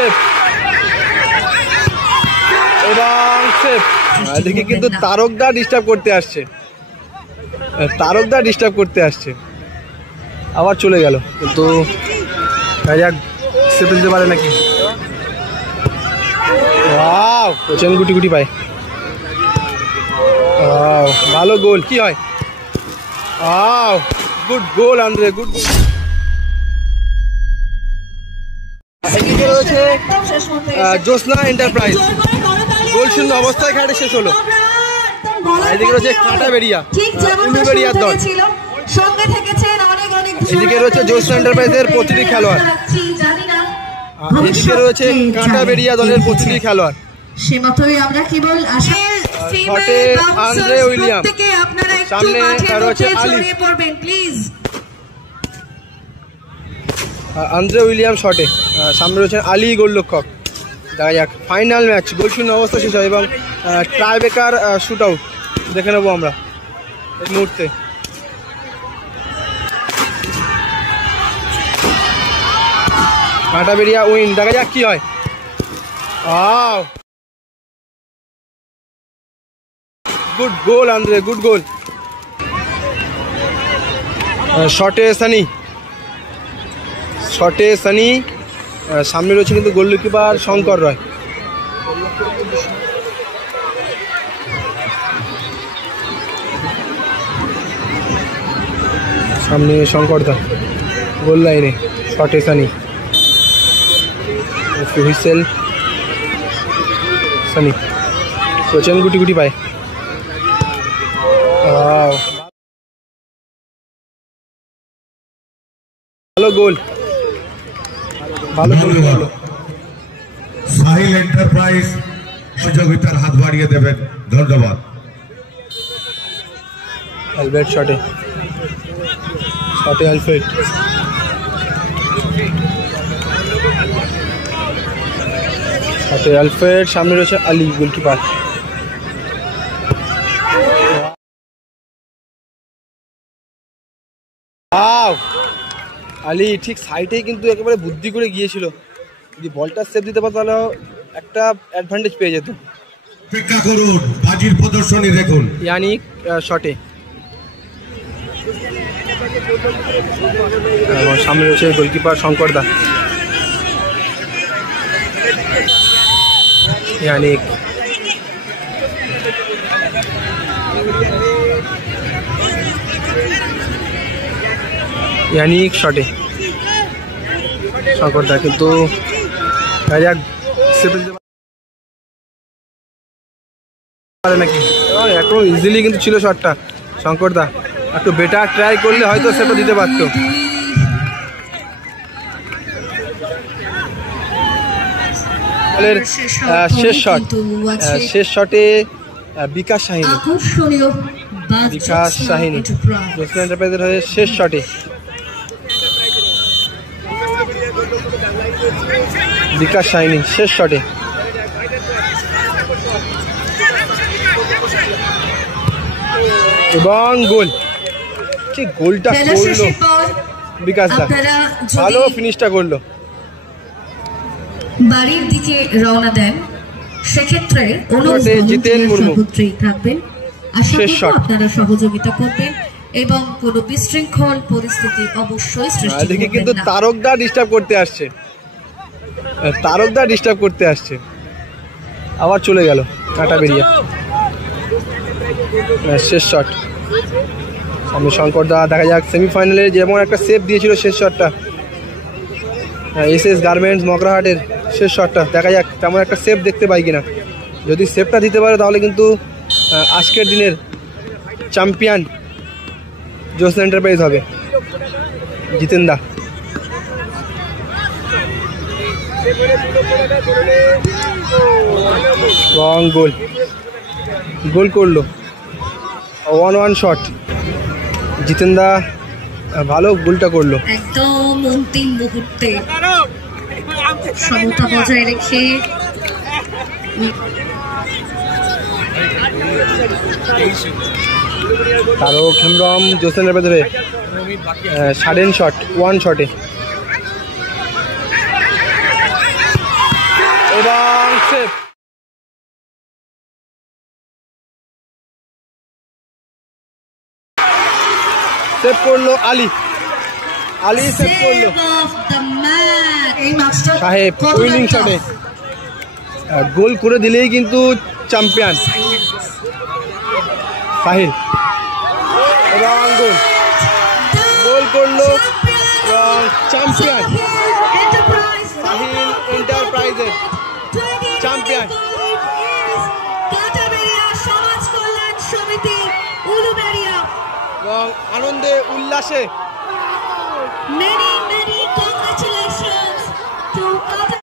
Safe এবং safe. এদিকে কিন্তু তারকদা ডিস্টার্ব করতে আসছে, আবার চলে গেল, কিন্তু সেফ দিতে পারে নাকি। ওয়াও, চেন গুটি গুটি পায়। ওয়াও, ভালো গোল। কি হয়? Wow, good goal Andre, good goal. এদিকে রয়েছে জ্যোৎস্না এন্টারপ্রাইজ, গোল শূন্য অবস্থায় খেলাটি শেষ হলো। এদিকে রয়েছে কাঁটাবেড়িয়া, উলুবেড়িয়ার দল। এদিকে রয়েছে জ্যোৎস্না এন্টারপ্রাইজের প্রতিটি খেলোয়াড়, এদিকে রয়েছে কাঁটাবেড়িয়া দলের প্রতিটি খেলোয়াড়। শটে আন্দ্রে উইলিয়াম, সামনে রয়েছে আলী, আন্দ্রে উইলিয়াম শটে, সামনে রয়েছেন আলী গোলরক্ষক। দেখা যাক, ফাইনাল ম্যাচ, গোল শূন্য অবস্থা শেষ হয় এবং ট্রাই ব্রেকার শুট আউট দেখে নেবো আমরা এই মুহূর্তে। কাঁটাবেড়িয়া উইন, দেখা যাক কি হয়। Good goal Andre, good goal. শটে সানি, সামনে রয়েছে কিন্তু গোলকিপার শঙ্কর রয়। সামনে শঙ্কর দা গোল লাইনে, শটে সানি, হুইসেল, সানি কোচেন গুটি গুটি পায়। ভালো গোল, ভালো গোল। সাহিল এন্টারপ্রাইজ সহযোগিতার হাত বাড়িয়ে দেবেন, ধন্যবাদ। অ্যালবার্ট শটে অ্যালফ্রেড, সামনে রয়েছে আলী গোলকিপার। আলী ঠিক সাইডেই কিন্তু একেবারে বুদ্ধি করে গিয়েছিল, যদি বলটা সেভ দিতে পারতো তাহলে একটা অ্যাডভান্টেজ পেয়ে যেত। অপেক্ষা করুন, বাজির প্রদর্শনী দেখুন। ইয়ানিক শটে, এবং সামনে রয়েছে গোলকিপার শঙ্কর দা। ইয়ানিক শটে শঙ্কর দা, কিন্তু নাকি একটু ইজিলি কিন্তু ছিল শটটা। শঙ্কর দা একটু বেটার ট্রাই করলে হয়তো সেটা দিতে পারতো। শেষ শটে বিকাশ শাহিনী, জ্যোৎস্না এন্টারপ্রাইজের হয়ে শেষ শটে বিকাশ শাহিনী, শেষ শটে এবং গোল। ঠিক গোলটা করলো বিকাশ দা, ভালো ফিনিশটা করলো। বাড়ির দিকে রওনা দেন, সেক্ষেত্রে জিতেন মুর্মু থাকবেন। শেষ শট, আপনারা সহযোগিতা করবেন এবং কোনো বিশৃঙ্খল পরিস্থিতি অবশ্যই সৃষ্টি করবেন না। কিন্তু তারকদা ডিস্টার্ব করতে আসছে, আবার চলে গেল কাঁটাবেড়িয়া। শেষ শট, আমি শঙ্কর দা, দেখা যাক সেমিফাইনালে যেমন একটা সেভ দিয়েছিল শেষ শটটা, এসএস গার্মেন্টস মগরাহাটের শেষ শটটা, দেখা যাক তেমন একটা সেভ দেখতে পাই কিনা। যদি সেভটা দিতে পারে তাহলে কিন্তু আজকের দিনের চ্যাম্পিয়ন জ্যোৎস্না এন্টারপ্রাইজ হবে। জিতেন দা, রং গোল করলো, 1-1 শট। জিতেন দা ভালো গোলটা করলো, একদম অন্তিম মুহূর্তে সমতা বজায় রেখে। তারক হেমব্রম জ্যোৎস্নার ভেতরে সাডেন শট, 1 শটে এবং সেভ। সেভ করলো আলী, আলী সেভ করলো। সাহেব উইনিং শটে গোল করে দিলেই কিন্তু চ্যাম্পিয়ন। সাহিল এবং গোল, গোল করলো এবং চ্যাম্পিয়ন সাহিল এন্টারপ্রাইজের চ্যাম্পিয়ন। এবং আনন্দে উল্লাসে